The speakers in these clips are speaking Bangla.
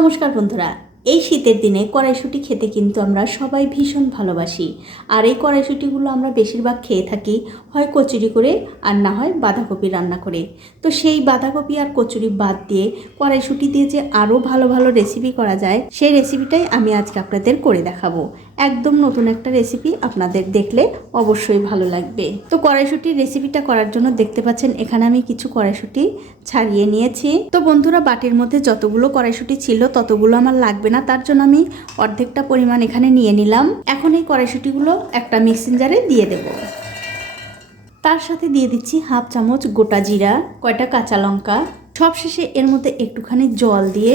নমস্কার বন্ধুরা, এই শীতের দিনে কড়াইশুঁটি খেতে কিন্তু আমরা সবাই ভীষণ ভালোবাসি। আর এই কড়াইশুঁটিগুলো আমরা বেশিরভাগ খেয়ে থাকি হয় কচুরি করে আর না হয় বাঁধাকপি রান্না করে। তো সেই বাঁধাকপি আর কচুরি বাদ দিয়ে কড়াইশুঁটি দিয়ে যে আরও ভালো ভালো রেসিপি করা যায়, সেই রেসিপিটাই আমি আজকে আপনাদের করে দেখাবো। একদম নতুন একটা রেসিপি, আপনাদের দেখলে অবশ্যই ভালো লাগবে। তো কড়াইশুঁটির রেসিপিটা করার জন্য দেখতে পাচ্ছেন এখানে আমি কিছু কড়াইশুঁটি ছাড়িয়ে নিয়েছি। তো বন্ধুরা, বাটির মধ্যে যতগুলো কড়াইশুঁটি ছিল ততগুলো আমার লাগবে না, তার জন্য আমি অর্ধেকটা পরিমাণ এখানে নিয়ে নিলাম। এখন এই কড়াইশুঁটিগুলো একটা মিক্সিং জারে দিয়ে দেব। তার সাথে দিয়ে দিচ্ছি হাফ চামচ গোটা জিরা, কয়টা কাঁচা লঙ্কা। সবশেষে এর মধ্যে একটুখানি জল দিয়ে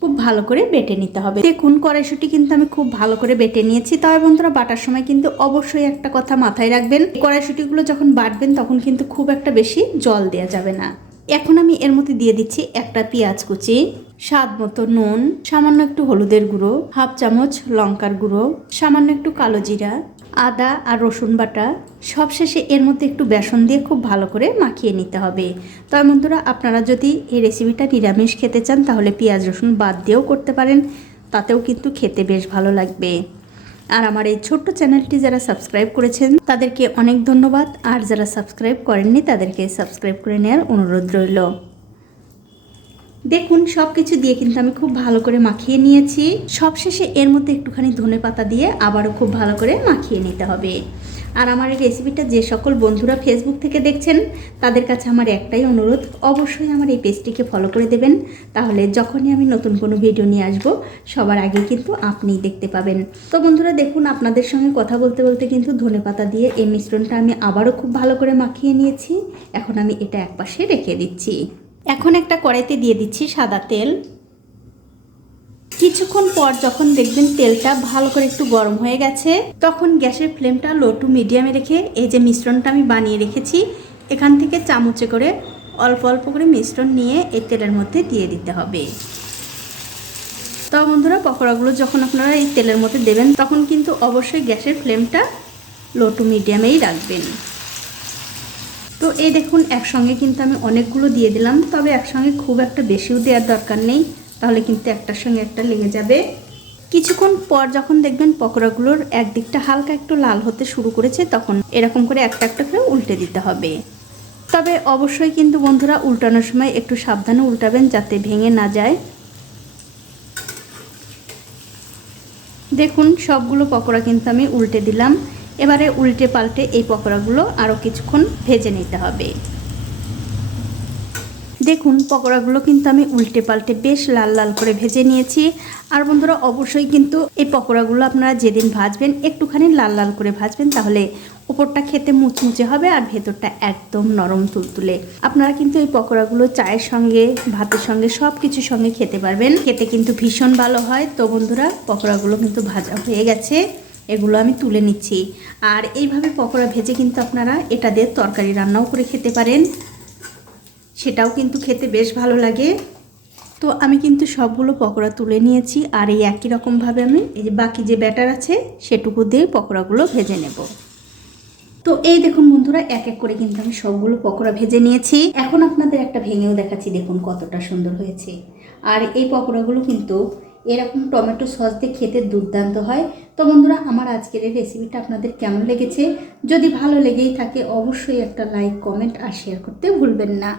খুব ভালো করে বেটে নিতে হবে। দেখুন, কড়াইশুঁটি কিন্তু আমি খুব ভালো করে বেটে নিয়েছি। তবে বন্ধুরা, বাটার সময় কিন্তু অবশ্যই একটা কথা মাথায় রাখবেন, কড়াইশুঁটিগুলো যখন বাটবেন তখন কিন্তু খুব একটা বেশি জল দেওয়া যাবে না। এখন আমি এর মধ্যে দিয়ে দিচ্ছি একটা পেঁয়াজ কুচি, স্বাদ মতো নুন, সামান্য একটু হলুদের গুঁড়ো, হাফ চামচ লঙ্কার গুঁড়ো, সামান্য একটু কালো জিরা, আদা আর রসুন বাটা। সবশেষে এর মধ্যে একটু বেসন দিয়ে খুব ভালো করে মাখিয়ে নিতে হবে। তবে বন্ধুরা, আপনারা যদি এই রেসিপিটা নিরামিষ খেতে চান তাহলে পেঁয়াজ রসুন বাদ দিয়েও করতে পারেন, তাতেও কিন্তু খেতে বেশ ভালো লাগবে। আর আমার এই ছোট্ট চ্যানেলটি যারা সাবস্ক্রাইব করেছেন তাদেরকে অনেক ধন্যবাদ, আর যারা সাবস্ক্রাইব করেননি তাদেরকে সাবস্ক্রাইব করে নেওয়ার অনুরোধ রইল। দেখুন, সব কিছু দিয়ে কিন্তু আমি খুব ভালো করে মাখিয়ে নিয়েছি। সবশেষে এর মধ্যে একটুখানি ধনেপাতা দিয়ে আবারও খুব ভালো করে মাখিয়ে নিতে হবে। আর আমার এই রেসিপিটা যে সকল বন্ধুরা ফেসবুক থেকে দেখছেন তাদের কাছে আমার একটাই অনুরোধ, অবশ্যই আমার এই পেজটিকে ফলো করে দেবেন। তাহলে যখনই আমি নতুন কোনো ভিডিও নিয়ে আসব সবার আগে কিন্তু আপনিই দেখতে পাবেন। তো বন্ধুরা দেখুন, আপনাদের সঙ্গে কথা বলতে বলতে কিন্তু ধনেপাতা দিয়ে এই মিশ্রণটা আমি আবারও খুব ভালো করে মাখিয়ে নিয়েছি। এখন আমি এটা একপাশে রেখে দিচ্ছি। এখন একটা কড়াইতে দিয়ে দিচ্ছি সাদা তেল। কিছুক্ষণ পর যখন দেখবেন তেলটা ভালো করে একটু গরম হয়ে গেছে, তখন গ্যাসের ফ্লেমটা লো টু মিডিয়ামে রেখে এই যে মিশ্রণটা আমি বানিয়ে রেখেছি এখান থেকে চামচে করে অল্প অল্প করে মিশ্রণ নিয়ে এই তেলের মধ্যে দিয়ে দিতে হবে। তো বন্ধুরা, পকোড়াগুলো যখন আপনারা এই তেলের মধ্যে দেবেন তখন কিন্তু অবশ্যই গ্যাসের ফ্লেমটা লো টু মিডিয়ামেই রাখবেন। তো এই দেখুন, একসঙ্গে কিন্তু আমি অনেকগুলো দিয়ে দিলাম, তবে একসঙ্গে খুব একটা বেশিও দেওয়ার দরকার নেই, তাহলে কিন্তু একটার সঙ্গে একটা লেগে যাবে। কিছুক্ষণ পর যখন দেখবেন পকোড়াগুলোর একদিকটা হালকা একটু লাল হতে শুরু করেছে তখন এরকম করে একটা একটা করে উল্টে দিতে হবে। তবে অবশ্যই কিন্তু বন্ধুরা উল্টানোর সময় একটু সাবধানে উল্টাবেন যাতে ভেঙে না যায়। দেখুন, সবগুলো পকোড়া কিন্তু আমি উল্টে দিলাম। এবারে উল্টে পাল্টে এই পকোড়াগুলো আরও কিছুক্ষণ ভেজে নিতে হবে। দেখুন, পকোড়াগুলো কিন্তু আমি উল্টে পাল্টে বেশ লাল লাল করে ভেজে নিয়েছি। আর বন্ধুরা, অবশ্যই কিন্তু এই পকোড়াগুলো আপনারা যেদিন ভাজবেন একটুখানি লাল লাল করে ভাজবেন, তাহলে উপরটা খেতে মুচমুচে হবে আর ভেতরটা একদম নরম তুলতুলে। আপনারা কিন্তু এই পকোড়াগুলো চায়ের সঙ্গে, ভাতের সঙ্গে, সব কিছুর সঙ্গে খেতে পারবেন, খেতে কিন্তু ভীষণ ভালো হয়। তো বন্ধুরা, পকোড়াগুলো কিন্তু ভাজা হয়ে গেছে, এগুলো আমি তুলে নিচ্ছি। আর এইভাবে পকোড়া ভেজে কিন্তু আপনারা এটা দিয়ে তরকারি রান্নাও করে খেতে পারেন, সেটাও কিন্তু খেতে বেশ ভালো লাগে। তো আমি কিন্তু সবগুলো পকোড়া তুলে নিয়েছি, আর এই একই রকমভাবে আমি এই যে বাকি যে ব্যাটার আছে সেটুকু দিয়ে পকোড়াগুলো ভেজে নেব। তো এই দেখুন বন্ধুরা, এক এক করে কিন্তু আমি সবগুলো পকোড়া ভেজে নিয়েছি। এখন আপনাদের একটা ভেঙেও দেখাচ্ছি, দেখুন কতটা সুন্দর হয়েছে। আর এই পকোড়াগুলো কিন্তু এরকম টমেটো সস দিয়ে খেতে দুর্দান্ত হয়। তো বন্ধুরা, আমার আজকের এই রেসিপিটা আপনাদের কেমন লেগেছে? যদি ভালো লেগেই থাকে অবশ্যই একটা লাইক, কমেন্ট আর শেয়ার করতে ভুলবেন না।